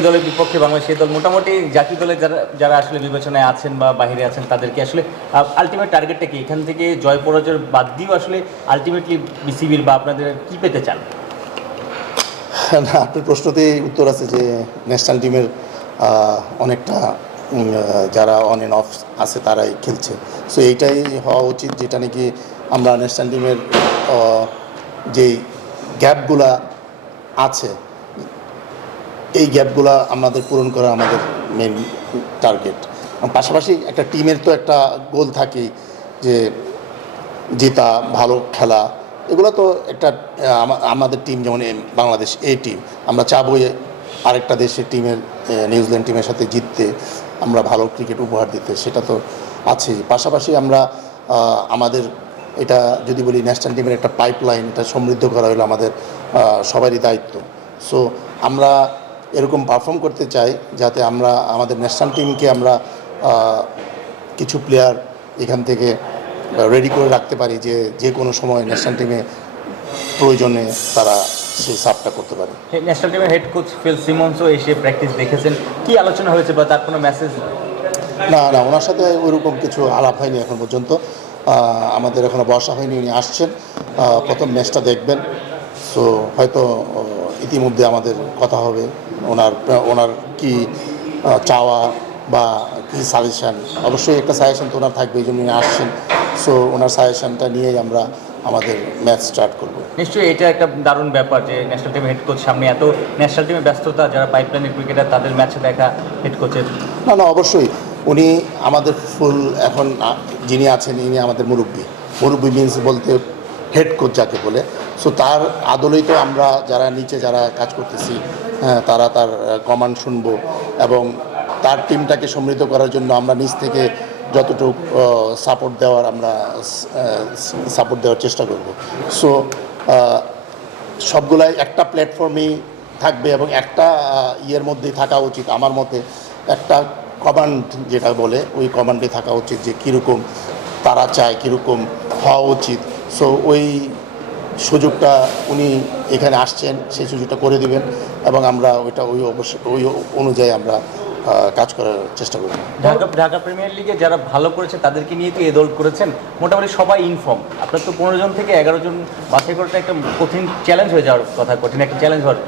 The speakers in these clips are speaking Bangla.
এই দলের বিপক্ষে বাংলাদেশ এই দল মোটামুটি জাতীয় দলে যারা যারা আসলে বিবেচনায় আছেন বা বাইরে আছেন তাদেরকে আসলে আলটিমেট টার্গেটটা কি, এখান থেকে জয় পরাজয় বাদ দিয়েও আসলে আলটিমেটলি বিসিবির বা আপনাদের কি পেতে চান? না, আপনার প্রশ্নতেই উত্তর আছে যে ন্যাশনাল টিমের অনেকটা যারা অন অ্যান্ড অফ আছে তারাই খেলছে। সো এইটাই হওয়া উচিত, যেটা নাকি আমরা ন্যাশনাল টিমের যেই গ্যাপগুলা আছে এই গ্যাপগুলা আমাদের পূরণ করা আমাদের মেন টার্গেট। পাশাপাশি একটা টিমের তো একটা গোল থাকেই যে জেতা, ভালো খেলা, এগুলো তো একটা আমাদের টিম যেমন বাংলাদেশ এই টিম, আমরা চাবই আরেকটা দেশের টিমের নিউজিল্যান্ড টিমের সাথে জিততে, আমরা ভালো ক্রিকেট উপহার দিতে, সেটা তো আছেই। পাশাপাশি আমরা আমাদের এটা যদি বলি ন্যাশনাল টিমের একটা পাইপলাইন, এটা সমৃদ্ধ করা হলো আমাদের সবারই দায়িত্ব। সো আমরা এরকম পারফর্ম করতে চাই যাতে আমরা আমাদের ন্যাশনাল টিমকে আমরা কিছু প্লেয়ার এখান থেকে রেডি করে রাখতে পারি যে যে কোনো সময় ন্যাশনাল টিমে প্রয়োজনে তারা সেই সাপটা করতে পারে। ন্যাশনাল টিমের হেড কোচ ফিল সিমন্সও এসে প্র্যাকটিস দেখেছেন, কি আলোচনা হয়েছে বা তার কোনো মেসেজ? না, ওনার সাথে ওইরকম কিছু আলাপ হয়নি এখন পর্যন্ত, আমাদের এখনও বসা হয়নি। উনি আসছেন, প্রথম ম্যাচটা দেখবেন। সো হয়তো ইতিমধ্যে আমাদের কথা হবে ওনার কি চাওয়া বা কী সাজেশান। অবশ্যই একটা সাজেশান তো ওনার থাকবে, এই জন্য উনি আসছেন। সো ওনার সাজেশানটা নিয়েই আমরা আমাদের ম্যাচ স্টার্ট করব। নিশ্চয়ই এটা একটা দারুণ ব্যাপার যে ন্যাশনাল টিমের হেড কোচ সামনে, এত ন্যাশনাল টিমের ব্যস্ততা, যারা পাইপলাইনের ক্রিকেটার তাদের ম্যাচে দেখা হেড কোচের। না, অবশ্যই উনি আমাদের ফুল এখন যিনি আছেন ইনি আমাদের মুরব্বী মিন্স বলতে হেড কোচ যাকে বলে। সো তার আদলেই তো আমরা যারা নিচে যারা কাজ করতেছি তারা তার কমান্ড শুনবো এবং তার টিমটাকে সমৃদ্ধ করার জন্য আমরা নিচ থেকে যতটুকু সাপোর্ট দেওয়ার আমরা সাপোর্ট দেওয়ার চেষ্টা করব। সো সবগুলাই একটা প্ল্যাটফর্মেই থাকবে এবং একটা ইয়ের মধ্যেই থাকা উচিত আমার মতে। একটা কমান্ড যেটা বলে ওই কমান্ডে থাকা উচিত যে কীরকম তারা চায়, কীরকম হওয়া উচিত। সো ওই সুযোগটা উনি এখানে আসছেন, সেই সুযোগটা করে দিবেন এবং আমরা ওই অনুযায়ী আমরা কাজ করার চেষ্টা করব। ঢাকা প্রিমিয়ার লিগে যারা ভালো করেছে তাদেরকে নিয়ে তো এ দল করেছেন, মোটামুটি সবাই ইনফর্ম। আপনার তো 15 জন থেকে 11 জন বাছাই করাটা একটা কঠিন চ্যালেঞ্জ হয়ে যাওয়ার কথা, কঠিন একটা চ্যালেঞ্জ হওয়ার।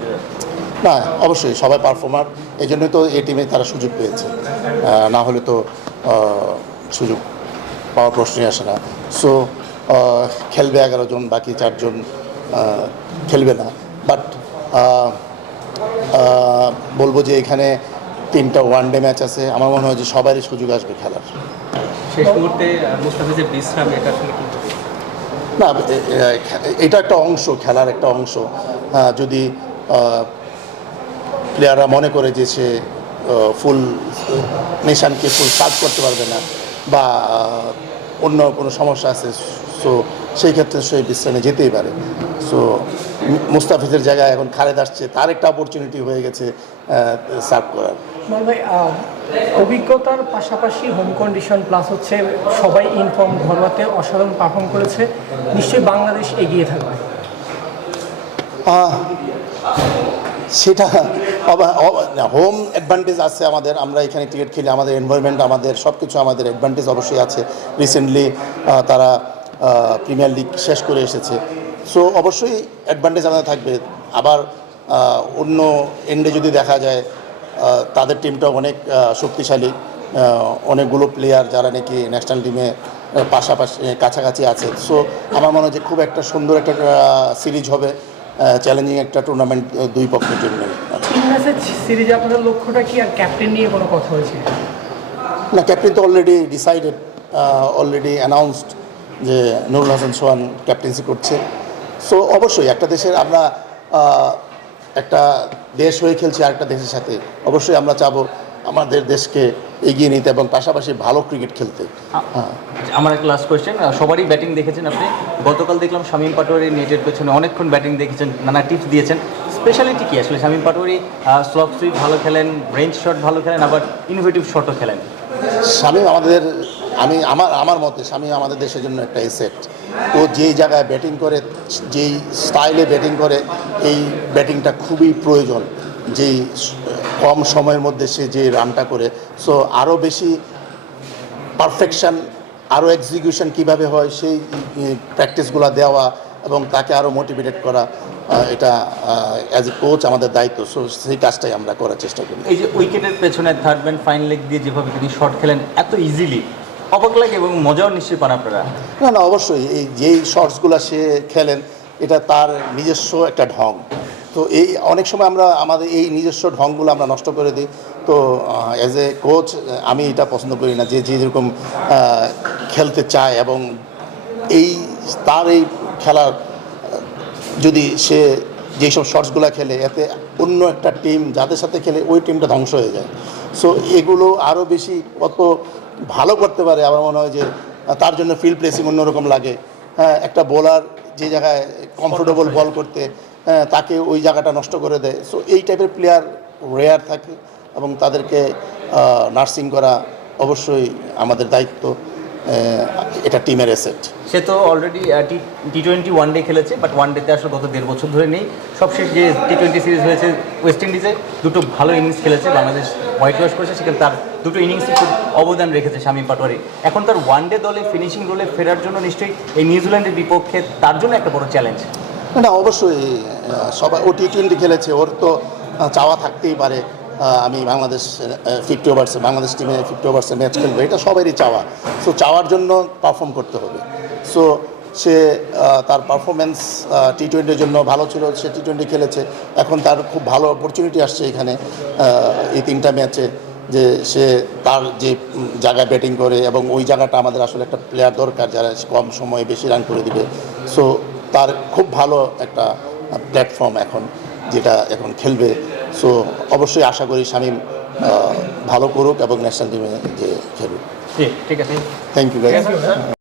না, অবশ্যই সবাই পারফর্মার, এই জন্যই তো এই টিমে তারা সুযোগ পেয়েছে, না হলে তো সুযোগ পাওয়ার প্রশ্নই আসে না। সো খেলবে 11 জন, বাকি 4 জন খেলবে না। বাট বলবো যে এখানে 3টা ওয়ানডে ম্যাচ আছে, আমার মনে হয় যে সবারই সুযোগ আসবে খেলার। শেষ মুহূর্তে মুস্তাফিজের বিশ্রাম, এটা আসলে কি? না, এটা একটা অংশ, খেলার একটা অংশ। যদি প্লেয়াররা মনে করে যে সে ফুল নেশানকে ফুল সার্ভ করতে পারবে না বা অন্য কোনো সমস্যা আছে, সো সেই ক্ষেত্রে সে বিশ্রামে যেতেই পারে। সো মুস্তাফিজের জায়গায় এখন খালেদ আসছে, তার একটা অপরচুনিটি হয়ে গেছে সার্ভ করার। ভাই, অভিজ্ঞতার পাশাপাশি হোম কন্ডিশন প্লাস হচ্ছে সবাই ইনফর্ম, ঘরোয়াতে অসাধারণ পারফর্ম করেছে, নিশ্চয়ই বাংলাদেশ এগিয়ে থাকবে। সেটা হোম অ্যাডভান্টেজ আছে আমাদের, আমরা এখানে ক্রিকেট খেলি, আমাদের এনভায়রনমেন্ট, আমাদের সব কিছু, আমাদের অ্যাডভান্টেজ অবশ্যই আছে। রিসেন্টলি তারা প্রিমিয়ার লিগ শেষ করে এসেছে। সো অবশ্যই অ্যাডভান্টেজ আমাদের থাকবে। আবার অন্য এন্ডে যদি দেখা যায় তাদের টিমটাও অনেক শক্তিশালী, অনেকগুলো প্লেয়ার যারা নাকি ন্যাশনাল টিমে পাশাপাশি কাছাকাছি আছে। সো আমার মনে হয় যে খুব একটা সুন্দর একটা সিরিজ হবে, চ্যালেঞ্জিং একটা টুর্নামেন্ট দুই পক্ষের জন্য। সিরিজে আপনাদের লক্ষ্যটা কি, আর ক্যাপ্টেন নিয়ে কোনো কথা হয়েছে? না, ক্যাপ্টেন তো অলরেডি ডিসাইডেড, অলরেডি অ্যানাউন্সড যে নুরুল হাসান সোহান ক্যাপ্টেন্সি করছে। সো অবশ্যই একটা দেশের আমরা একটা দেশ হয়ে খেলছি আরেকটা দেশের সাথে, অবশ্যই আমরা চাবো আমাদের দেশকে এগিয়ে নিতে এবং পাশাপাশি ভালো ক্রিকেট খেলতে। আমার একটা লাস্ট কোয়েশ্চেন, সবারই ব্যাটিং দেখেছেন আপনি, গতকাল দেখলাম শামীম পাটোয়ারি নেটের পেছনে অনেকক্ষণ ব্যাটিং দেখেছেন, নানা টিপস দিয়েছেন। স্পেশালিটি কি আসলে শামীম পাটোয়ারি? স্লপ সুইপ ভালো খেলেন, রেঞ্জ শট ভালো খেলেন, আবার ইনোভেটিভ শটও খেলেন। শামীম আমার মতে শামীম আমাদের দেশের জন্য একটা এসেট। ও যেই জায়গায় ব্যাটিং করে, যেই স্টাইলে ব্যাটিং করে, এই ব্যাটিংটা খুবই প্রয়োজন। যেই কম সময়ের মধ্যে সে যে রানটা করে, সো আরও বেশি পারফেকশন, আরও এক্সিকিউশন কিভাবে হয় সেই প্র্যাকটিসগুলো দেওয়া এবং তাকে আরও মোটিভেটেড করা, এটা অ্যাজ এ কোচ আমাদের দায়িত্ব। সো সেই কাজটাই আমরা করার চেষ্টা করি। এই যে উইকেটের পেছনে থার্ড ম্যান ফাইন লেগ দিয়ে যেভাবে তিনি শট খেলেন এত ইজিলি, অবাক লাগে এবং মজাও নিশ্চয়ই পান আপনারা। না অবশ্যই এই যেই শর্টসগুলো সে খেলেন এটা তার নিজস্ব একটা ঢং। তো এই অনেক সময় আমরা আমাদের এই নিজস্ব ঢংগুলো আমরা নষ্ট করে দিই। তো অ্যাজ এ কোচ আমি এটা পছন্দ করি না, যে যেরকম খেলতে চায় এবং এই তার এই খেলার যদি সে যেসব শর্টসগুলো খেলে এতে অন্য একটা টিম যাদের সাথে খেলে ওই টিমটা ধ্বংস হয়ে যায়। সো এগুলো আরও বেশি কত ভালো করতে পারে। আমার মনে হয় যে তার জন্য ফিল্ড প্লেসিং অন্যরকম লাগে। হ্যাঁ, একটা বোলার যে জায়গায় কমফোর্টেবল বল করতে তাকে ওই জায়গাটা নষ্ট করে দেয়। সো এই টাইপের প্লেয়ার রেয়ার থাকে এবং তাদেরকে নার্সিং করা অবশ্যই আমাদের দায়িত্ব। এটা টিমের অ্যাসেট। সে তো অলরেডি টি20 ওয়ানডে খেলেছে, বাট ওয়ানডেতে আসলে গত 1.5 বছর ধরে নেই। সবশেষ যে টি20 সিরিজ হয়েছে ওয়েস্ট ইন্ডিজে, দুটো ভালো ইনিংস খেলেছে, বাংলাদেশ হোয়াইট ওয়াশ করেছে, সেখানে তার দুটো ইনিংসই খুব অবদান রেখেছে শামীম পাটোয়ারি। এখন তার ওয়ানডে দলে ফিনিশিং রোলে ফেরার জন্য নিশ্চয়ই এই নিউজিল্যান্ডের বিপক্ষে তার জন্য একটা বড় চ্যালেঞ্জ। না অবশ্যই সবাই ও টি20 খেলেছে, ওর তো চাওয়া থাকতেই পারে আমি বাংলাদেশ 50 ওভার্সে বাংলাদেশ টিমে 50 ওভার্সে ম্যাচ খেলবে, এটা সবারই চাওয়া। সো চাওয়ার জন্য পারফর্ম করতে হবে। সো সে তার পারফরমেন্স টি20-র জন্য ভালো ছিল, সে টি20 খেলেছে। এখন তার খুব ভালো অপরচুনিটি আসছে এখানে এই 3টা ম্যাচে, যে সে তার যে জায়গায় ব্যাটিং করে এবং ওই জায়গাটা আমাদের আসলে একটা প্লেয়ার দরকার যারা কম সময়ে বেশি রান করে দিবে। সো তার খুব ভালো একটা প্ল্যাটফর্ম এখন, যেটা এখন খেলবে। সো অবশ্যই আশা করি শামীম ভালো করুক এবং ন্যাশনাল টিমে যে খেলুক। ঠিক আছে। Thank you guys.